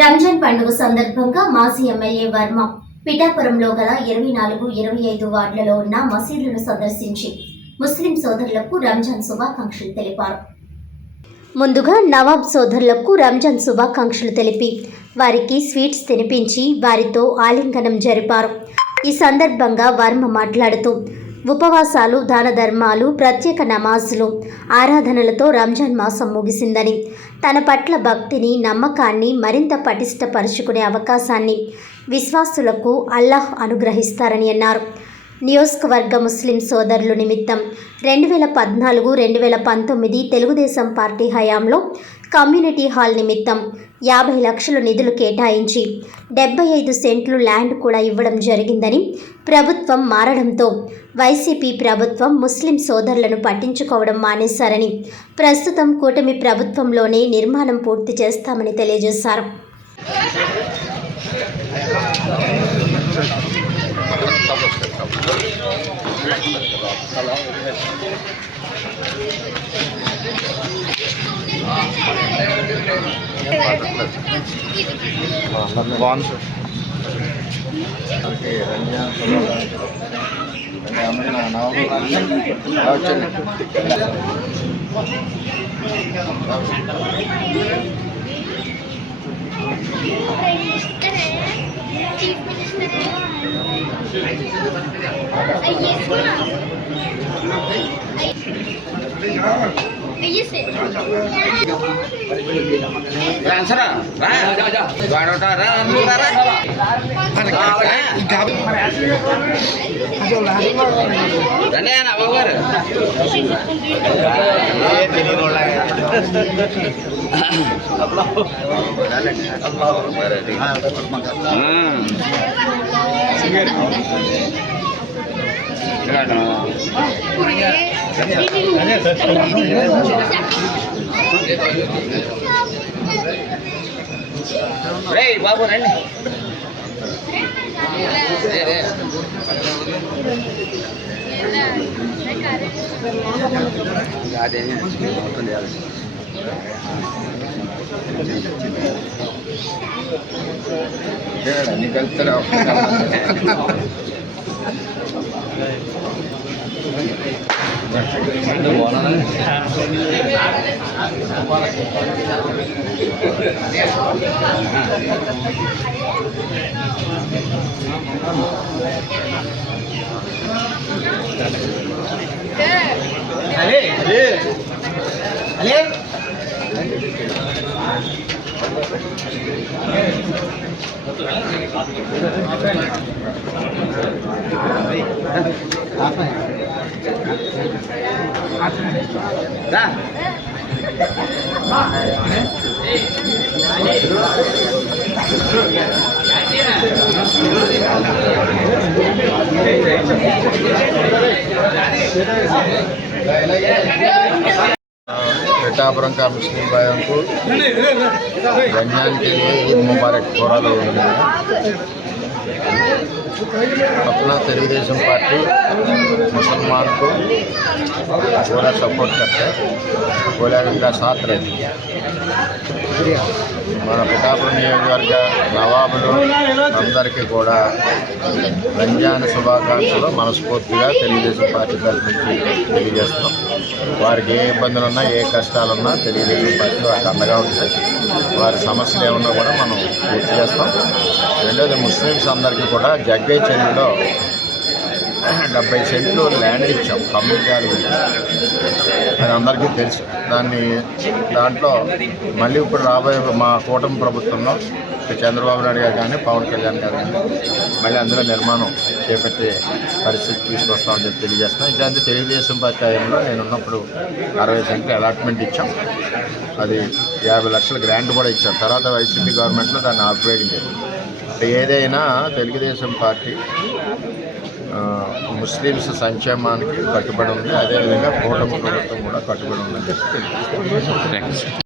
రంజాన్ పండుగ సందర్భంగా మాజీ ఎమ్మెల్యే వర్మ పిఠాపురంలో గల 24, 25 వార్డులలో ఉన్న మసీదులను సందర్శించి ముస్లిం సోదరులకు రంజాన్ శుభాకాంక్షలు తెలిపారు. ముందుగా నవాబ్ సోదరులకు రంజాన్ శుభాకాంక్షలు తెలిపి వారికి స్వీట్స్ తినిపించి వారితో ఆలింగనం జరిపారు. ఈ సందర్భంగా వర్మ మాట్లాడుతూ ఉపవాసాలు, దాన ధర్మాలు, ప్రత్యేక నమాజులు, ఆరాధనలతో రంజాన్ మాసం ముగిసిందని, తన పట్ల భక్తిని, నమ్మకాన్ని మరింత పటిష్టపరుచుకునే అవకాశాన్ని విశ్వాసులకు అల్లాహ్ అనుగ్రహిస్తారని అన్నారు. నియోజకవర్గ ముస్లిం సోదరులు నిమిత్తం 2014-2019 తెలుగుదేశం పార్టీ హయాంలో కమ్యూనిటీ హాల్ నిమిత్తం 50 లక్షల నిధులు కేటాయించి 75 సెంట్లు ల్యాండ్ కూడా ఇవ్వడం జరిగిందని, ప్రభుత్వం మారడంతో వైసీపీ ప్రభుత్వం ముస్లిం సోదరులను పట్టించుకోవడం మానేశారని, ప్రస్తుతం కూటమి ప్రభుత్వంలోనే నిర్మాణం పూర్తి చేస్తామని తెలియజేశారు. బాబు రండి. నికల్తరా पिठापुरम का मुस्लिम भाइयों को रमजान के लिए ईद मुबारक पूरा लोग अपना తెలుగుదేశం पार्टी मुसलमान को पूरा सपोर्ट करते हैं, पूरा उनका साथ रहती है. మన పిఠాపురం నియోజకవర్గ నవాబులు అందరికీ కూడా రంజాన్ శుభాకాంక్షలు మనస్ఫూర్తిగా తెలుగుదేశం పార్టీ తరఫు నుంచి తెలియజేస్తున్నాం. వారికి ఏ ఇబ్బందులు ఉన్నా, ఏ కష్టాలున్నా తెలుగుదేశం పార్టీ వారికి అండగా ఉంటుంది. వారి సమస్యలు ఏమన్నా కూడా మనం పూర్తి చేస్తాం. రెండోది, ముస్లిమ్స్ అందరికీ కూడా జగ్గై చెరువులో 70 సెంట్లు ల్యాండ్ ఇచ్చాం కమ్యూనిటీ హాల్ గురించి. అది అందరికీ తెలుసు. దాంట్లో మళ్ళీ ఇప్పుడు రాబోయే మా కూటమి ప్రభుత్వంలో చంద్రబాబు నాయుడు గారు కానీ, పవన్ కళ్యాణ్ గారు కానీ మళ్ళీ అందులో నిర్మాణం చేపట్టే పరిస్థితి తీసుకొస్తామని చెప్పి తెలియజేస్తున్నాం. ఇట్లాంటి తెలుగుదేశం పార్టీ టైంలో నేను ఉన్నప్పుడు 60 సెంట్లు అలాట్మెంట్ ఇచ్చాం. అది 50 లక్షల గ్రాంట్ కూడా ఇచ్చాం. తర్వాత వైసీపీ గవర్నమెంట్లో దాన్ని అప్గ్రేడింగ్ చేయాలి. ఏదైనా తెలుగుదేశం పార్టీ ముస్లిమ్స్ సంక్షేమానికి కట్టుబడి ఉంది. అదేవిధంగా కూటమి ప్రభుత్వం కూడా కట్టుబడి ఉందని చెప్పి తెలియజేస్తాం.